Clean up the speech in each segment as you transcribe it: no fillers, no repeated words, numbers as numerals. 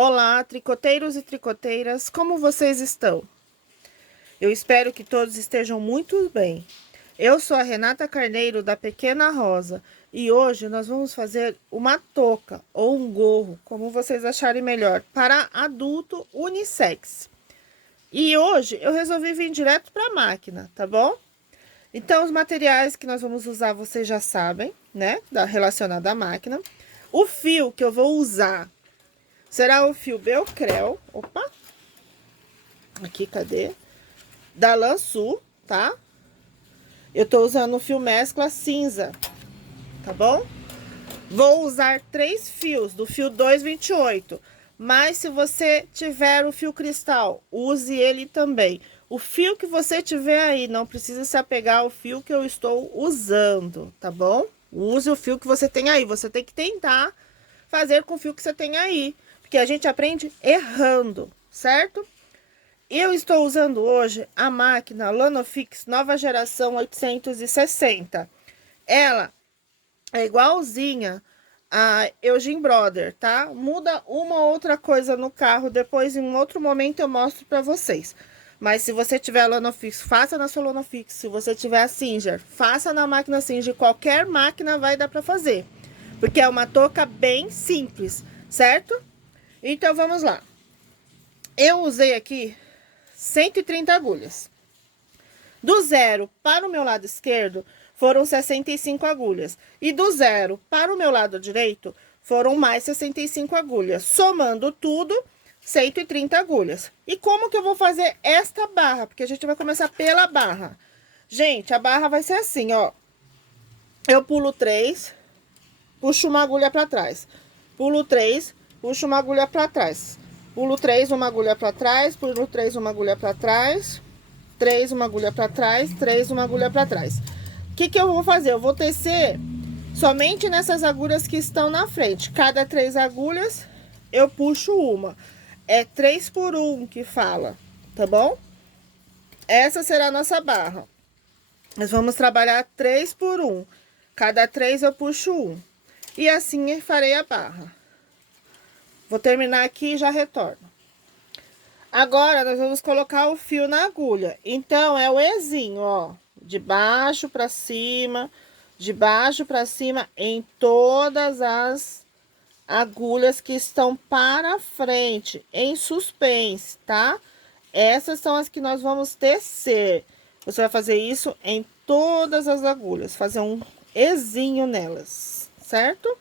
Olá, tricoteiros e tricoteiras, como vocês estão? Eu espero que todos estejam muito bem. Eu sou a Renata Carneiro, da Pequena Rosa, e hoje nós vamos fazer uma touca ou um gorro, como vocês acharem melhor, para adulto unissex. E hoje eu resolvi vir direto para a máquina, tá bom? Então, os materiais que nós vamos usar, vocês já sabem, né? Relacionado à máquina. O fio que eu vou usar será o fio Belcrel, opa, aqui, cadê? Da Lançu, tá? Eu tô usando o fio mescla cinza, tá bom? Vou usar 3 fios do fio 228, mas se você tiver o fio cristal, use ele também. O fio que você tiver aí, não precisa se apegar ao fio que eu estou usando, tá bom? Use o fio que você tem aí, você tem que tentar fazer com o fio que você tem aí, porque a gente aprende errando, certo? Eu estou usando hoje a máquina Lanofix nova geração 860. Ela é igualzinha a Eugene Brother, tá? Muda uma ou outra coisa no carro, depois em um outro momento eu mostro para vocês. Mas se você tiver a Lanofix, faça na sua Lanofix. Se você tiver a Singer, faça na máquina Singer. Qualquer máquina vai dar para fazer, porque é uma touca bem simples, certo? Então vamos lá. Eu usei aqui 130 agulhas. Do zero para o meu lado esquerdo foram 65 agulhas. E do zero para o meu lado direito foram mais 65 agulhas. Somando tudo, 130 agulhas. E como que eu vou fazer esta barra? Porque a gente vai começar pela barra. Gente, a barra vai ser assim, ó. Eu pulo 3, puxo uma agulha para trás. Pulo 3, puxo uma agulha para trás. Pulo 3, uma agulha para trás. Pulo 3, uma agulha para trás. 3, uma agulha para trás, 3, uma agulha para trás. O que que eu vou fazer? Eu vou tecer somente nessas agulhas que estão na frente. Cada 3 agulhas, eu puxo uma. É 3 por 1 que fala, tá bom? Essa será a nossa barra. Nós vamos trabalhar 3 por 1. Cada 3 eu puxo 1. E assim farei a barra. Vou terminar aqui e já retorno. Agora, nós vamos colocar o fio na agulha. Então, é o Ezinho, ó. De baixo pra cima, de baixo pra cima, em todas as agulhas que estão para frente, em suspense, tá? Essas são as que nós vamos tecer. Você vai fazer isso em todas as agulhas, fazer um Ezinho nelas, certo?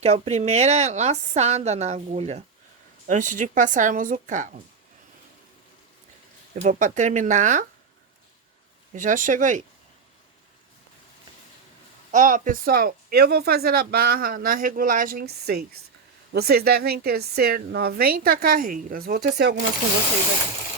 Que é o primeiro laçada na agulha, antes de passarmos o carro. Eu vou para terminar e já chego aí. Ó, pessoal, eu vou fazer a barra na regulagem 6. Vocês devem tecer 90 carreiras. Vou tecer algumas com vocês aqui.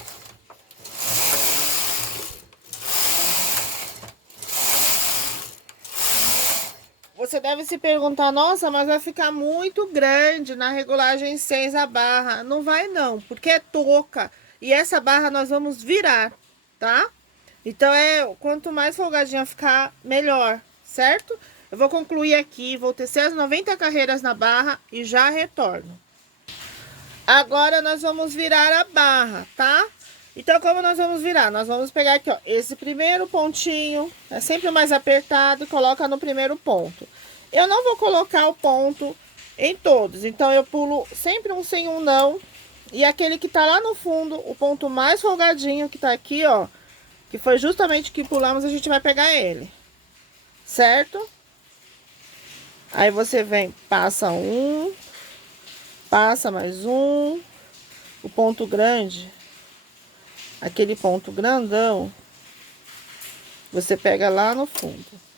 Você deve se perguntar, nossa, mas vai ficar muito grande na regulagem 6 a barra. Não vai não, porque é touca. E essa barra nós vamos virar, tá? Então, quanto mais folgadinha ficar, melhor, certo? Eu vou concluir aqui, vou tecer as 90 carreiras na barra e já retorno. Agora, nós vamos virar a barra, tá? Então, como nós vamos virar? Nós vamos pegar aqui, ó, esse primeiro pontinho, é sempre o mais apertado, coloca no primeiro ponto. Eu não vou colocar o ponto em todos, então eu pulo sempre um sem um não. E aquele que tá lá no fundo, o ponto mais folgadinho que tá aqui, ó, que foi justamente que pulamos, a gente vai pegar ele, certo? Aí você vem, passa um, passa mais um, o ponto grande, aquele ponto grandão, você pega lá no fundo.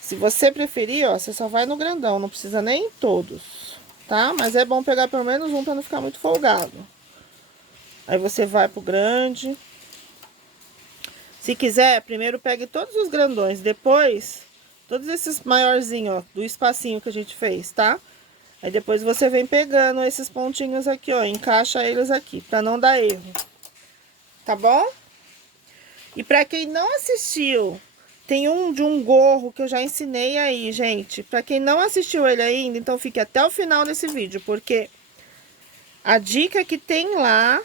Se você preferir, ó, você só vai no grandão, não precisa nem em todos, tá? Mas é bom pegar pelo menos um pra não ficar muito folgado. Aí você vai pro grande. Se quiser, primeiro pegue todos os grandões, depois, todos esses maiorzinhos, ó, do espacinho que a gente fez, tá? Aí depois você vem pegando esses pontinhos aqui, ó, encaixa eles aqui, pra não dar erro, tá bom? E pra quem não assistiu, tem um de um gorro que eu já ensinei aí, gente. Pra quem não assistiu ele ainda, então fique até o final desse vídeo, porque A dica que tem lá,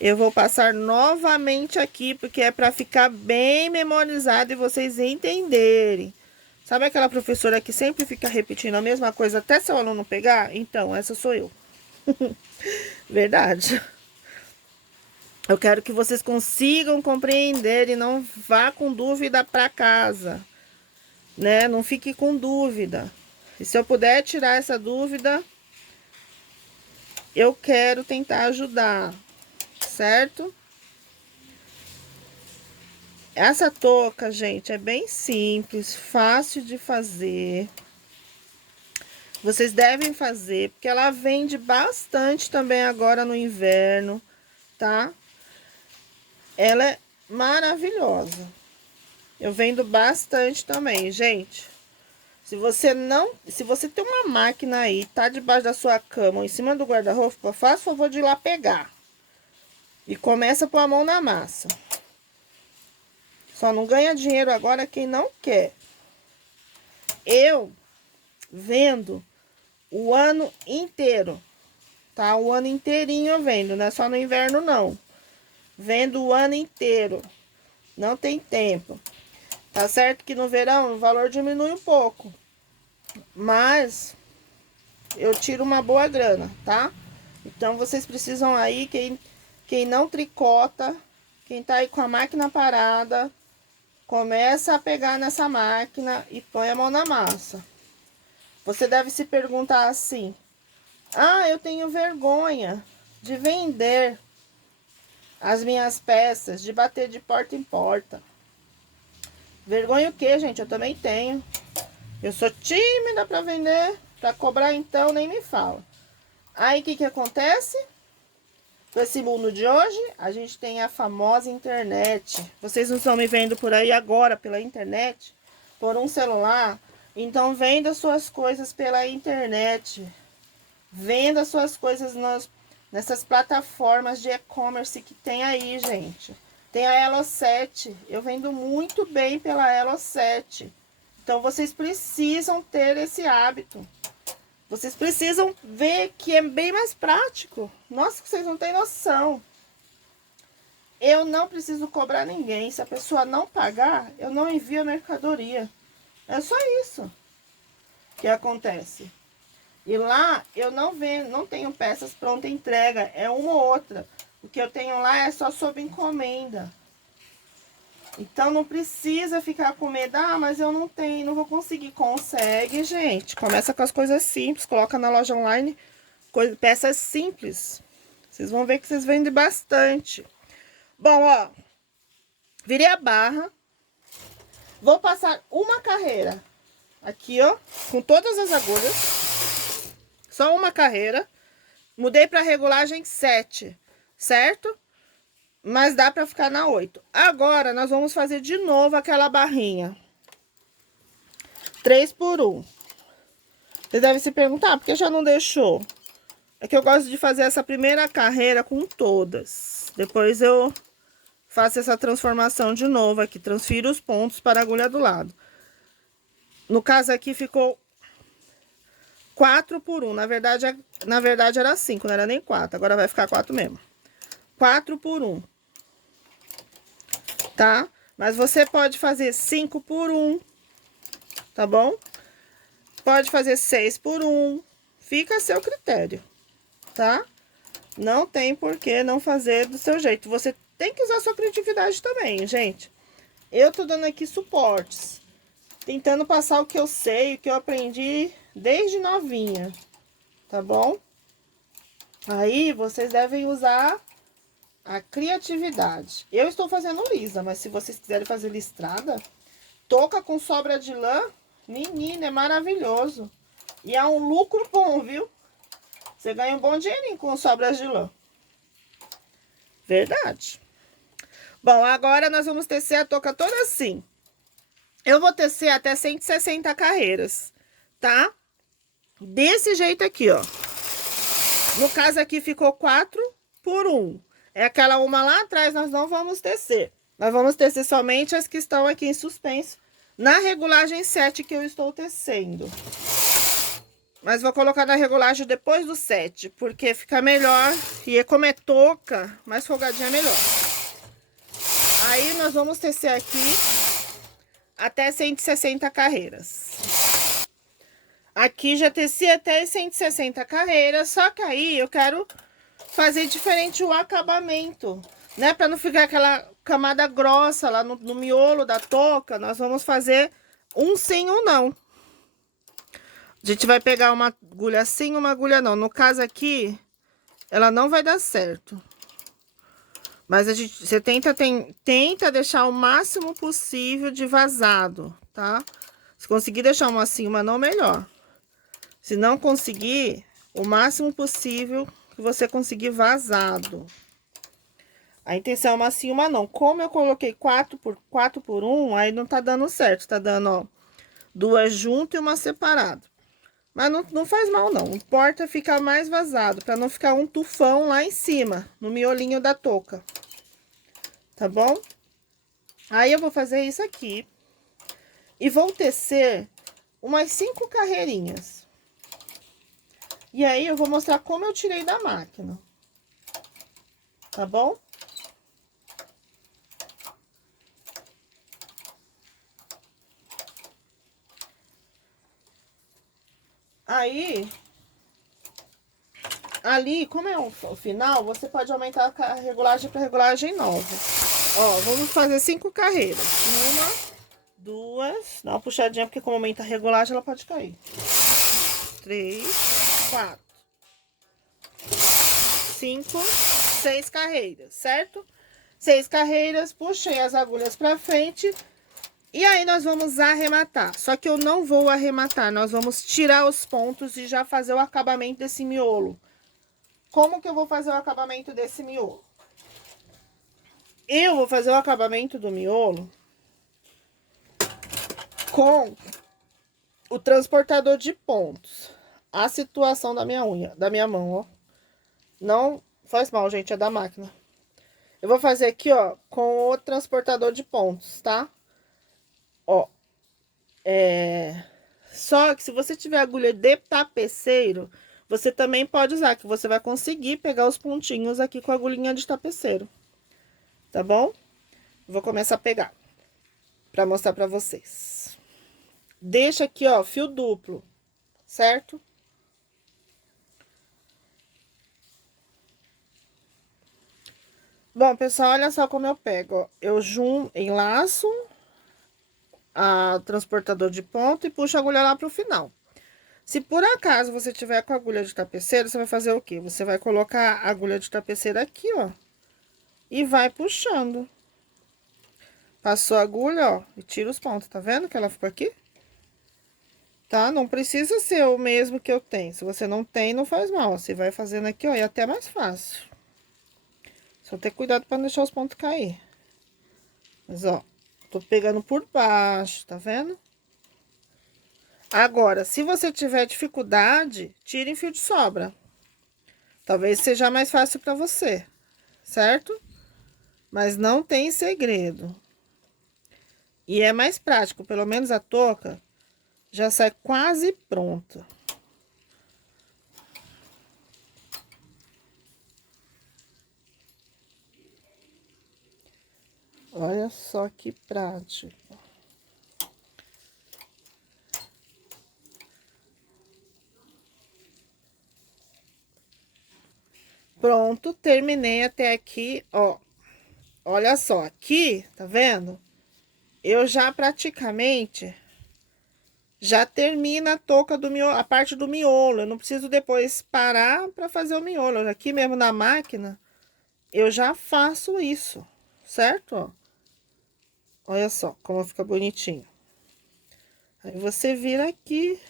eu vou passar novamente aqui, porque é para ficar bem memorizado e vocês entenderem. Sabe aquela professora que sempre fica repetindo a mesma coisa até seu aluno pegar? Então, essa sou eu. Verdade. Eu quero que vocês consigam compreender e não vá com dúvida para casa, né? Não fique com dúvida. E se eu puder tirar essa dúvida, eu quero tentar ajudar, certo? Essa touca, gente, é bem simples, fácil de fazer. Vocês devem fazer, porque ela vende bastante também agora no inverno, tá? Ela é maravilhosa. Eu vendo bastante também, gente. Se você tem uma máquina aí, tá debaixo da sua cama ou em cima do guarda-roupa, faça o favor de ir lá pegar. E começa a pôr a mão na massa. Só não ganha dinheiro agora quem não quer. Eu vendo o ano inteiro, tá? O ano inteirinho eu vendo, não é só no inverno não. Vendo o ano inteiro. Não tem tempo. Tá certo que no verão o valor diminui um pouco. Mas eu tiro uma boa grana, tá? Então vocês precisam aí, quem não tricota, quem tá aí com a máquina parada, começa a pegar nessa máquina e põe a mão na massa. Você deve se perguntar assim: ah, eu tenho vergonha de vender as minhas peças, de bater de porta em porta. Vergonha o quê, gente? Eu também tenho. Eu sou tímida para vender, para cobrar então nem me fala. Aí o que acontece? Com esse mundo de hoje, a gente tem a famosa internet. Vocês não estão me vendo por aí agora pela internet, por um celular. Então venda suas coisas pela internet. Venda suas coisas nessas plataformas de e-commerce que tem aí, gente. Tem a Elo7. Eu vendo muito bem pela Elo7. Então vocês precisam ter esse hábito. Vocês precisam ver que é bem mais prático. Nossa, vocês não têm noção. Eu não preciso cobrar ninguém. Se a pessoa não pagar, eu não envio a mercadoria. É só isso que acontece. E lá eu não vendo, não tenho peças pronta entrega. É uma ou outra. O que eu tenho lá é só sob encomenda. Então não precisa ficar com medo, ah, mas eu não tenho, não vou conseguir. Consegue, gente. Começa com as coisas simples, coloca na loja online, peças simples. Vocês vão ver que vocês vendem bastante. Bom, ó, virei a barra. Vou passar uma carreira aqui, ó, com todas as agulhas. Só uma carreira. Mudei para regulagem 7, certo? Mas dá pra ficar na 8. Agora, nós vamos fazer de novo aquela barrinha. 3 por 1. Vocês devem se perguntar, por que já não deixou? É que eu gosto de fazer essa primeira carreira com todas. Depois eu faço essa transformação de novo aqui. Transfiro os pontos para a agulha do lado. No caso aqui ficou 4 por 1. Na verdade era 5, não era nem 4. Agora vai ficar 4 mesmo. 4 por 1. Tá? Mas você pode fazer 5 por 1, tá bom? Pode fazer 6 por 1, fica a seu critério, tá? Não tem por que não fazer do seu jeito. Você tem que usar a sua criatividade também, gente. Eu tô dando aqui suportes, tentando passar o que eu sei, o que eu aprendi desde novinha, tá bom? Aí, vocês devem usar a criatividade. Eu estou fazendo lisa, mas se vocês quiserem fazer listrada, touca com sobra de lã, menina, é maravilhoso. E é um lucro bom, viu? Você ganha um bom dinheirinho com sobras de lã. Verdade. Bom, agora nós vamos tecer a touca toda assim. Eu vou tecer até 160 carreiras, tá? Desse jeito aqui, ó. No caso aqui ficou 4 por 1. É aquela uma lá atrás, nós não vamos tecer. Nós vamos tecer somente as que estão aqui em suspenso, na regulagem 7 que eu estou tecendo. Mas vou colocar na regulagem depois do 7, porque fica melhor. E como é touca, mais folgadinha é melhor. Aí nós vamos tecer aqui até 160 carreiras. Aqui já teci até 160 carreiras, só que aí eu quero fazer diferente o acabamento, né? Pra não ficar aquela camada grossa lá no miolo da touca, nós vamos fazer um sim, um não. A gente vai pegar uma agulha sim, uma agulha não. No caso aqui, ela não vai dar certo. Mas você tenta deixar o máximo possível de vazado, tá? Se conseguir deixar uma sim, uma não, melhor. Se não conseguir, o máximo possível que você conseguir vazado. A intenção é uma sim, uma não. Como eu coloquei 4 por 1, aí não tá dando certo. Tá dando, ó, duas juntas e uma separada. Mas não faz mal, não. Importa ficar mais vazado, pra não ficar um tufão lá em cima, no miolinho da touca. Tá bom? Aí eu vou fazer isso aqui. E vou tecer umas 5 carreirinhas. E aí eu vou mostrar como eu tirei da máquina. Tá bom? Aí, ali, como é o final, você pode aumentar a regulagem para regulagem nova. Ó, vamos fazer 5 carreiras. Uma, duas, dá uma puxadinha, porque como aumenta a regulagem, ela pode cair. 3, 4, 5, 6 carreiras, certo? 6 carreiras, puxei as agulhas para frente. E aí, nós vamos arrematar. Só que eu não vou arrematar, nós vamos tirar os pontos e já fazer o acabamento desse miolo. Como que eu vou fazer o acabamento desse miolo? Eu vou fazer o acabamento do miolo com o transportador de pontos. A situação da minha unha, da minha mão, ó. Não faz mal, gente, é da máquina. Eu vou fazer aqui, ó, com o transportador de pontos, tá? Ó, só que se você tiver agulha de tapeceiro, você também pode usar, que você vai conseguir pegar os pontinhos aqui com a agulhinha de tapeceiro. Tá bom? Vou começar a pegar, pra mostrar pra vocês. Deixa aqui, ó, fio duplo, certo? Bom, pessoal, olha só como eu pego, ó. Eu enlaço a transportador de ponto e puxo a agulha lá pro final. Se por acaso você tiver com a agulha de tapeceiro, você vai fazer o quê? Você vai colocar a agulha de tapeceiro aqui, ó, e vai puxando. Passou a agulha, ó, e tira os pontos, tá vendo que ela ficou aqui? Tá? Não precisa ser o mesmo que eu tenho. Se você não tem, não faz mal. Você vai fazendo aqui, ó, e é até mais fácil. Só ter cuidado pra não deixar os pontos cair. Mas, ó, tô pegando por baixo, tá vendo? Agora, se você tiver dificuldade, tire em fio de sobra. Talvez seja mais fácil pra você, certo? Mas não tem segredo. E é mais prático, pelo menos a touca já sai quase pronta. Olha só que prático. Pronto, terminei até aqui, ó. Olha só, aqui, tá vendo? Eu já praticamente já termina a touca do miolo, a parte do miolo. Eu não preciso depois parar para fazer o miolo. Aqui mesmo na máquina, eu já faço isso, certo? Ó. Olha só como fica bonitinho. Aí você vira aqui,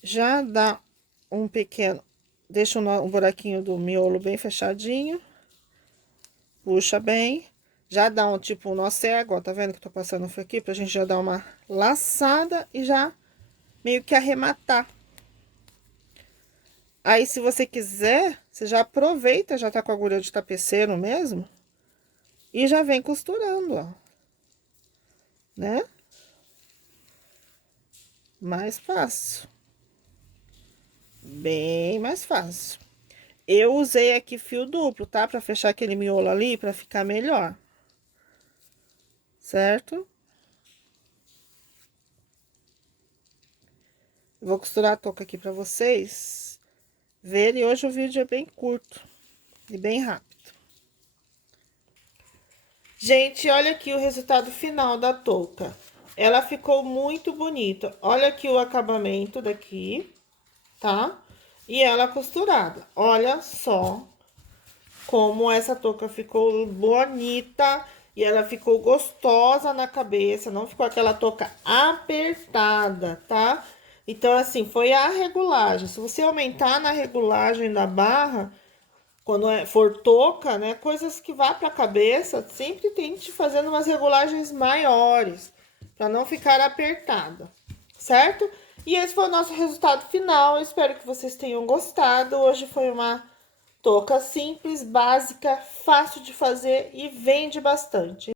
já dá um pequeno, deixa um buraquinho do miolo bem fechadinho, puxa bem, já dá um tipo um nó cego, ó, tá vendo que eu tô passando foi aqui pra gente já dar uma laçada e já meio que arrematar. Aí, se você quiser, você já aproveita, já tá com a agulha de tapeceiro mesmo, e já vem costurando, ó, né? Mais fácil. bem mais fácil. Eu usei aqui fio duplo, tá? Pra fechar aquele miolo ali, pra ficar melhor. Certo? Vou costurar a touca aqui pra vocês verem. Hoje o vídeo é bem curto e bem rápido. Gente, olha aqui o resultado final da touca. Ela ficou muito bonita. Olha aqui o acabamento daqui, tá? E ela costurada. Olha só como essa touca ficou bonita e ela ficou gostosa na cabeça, não ficou aquela touca apertada, tá? Então, assim, foi a regulagem. Se você aumentar na regulagem da barra, quando for touca, né, coisas que vá pra cabeça, sempre tente fazendo umas regulagens maiores, pra não ficar apertada, certo? E esse foi o nosso resultado final. Eu espero que vocês tenham gostado. Hoje foi uma touca simples, básica, fácil de fazer e vende bastante.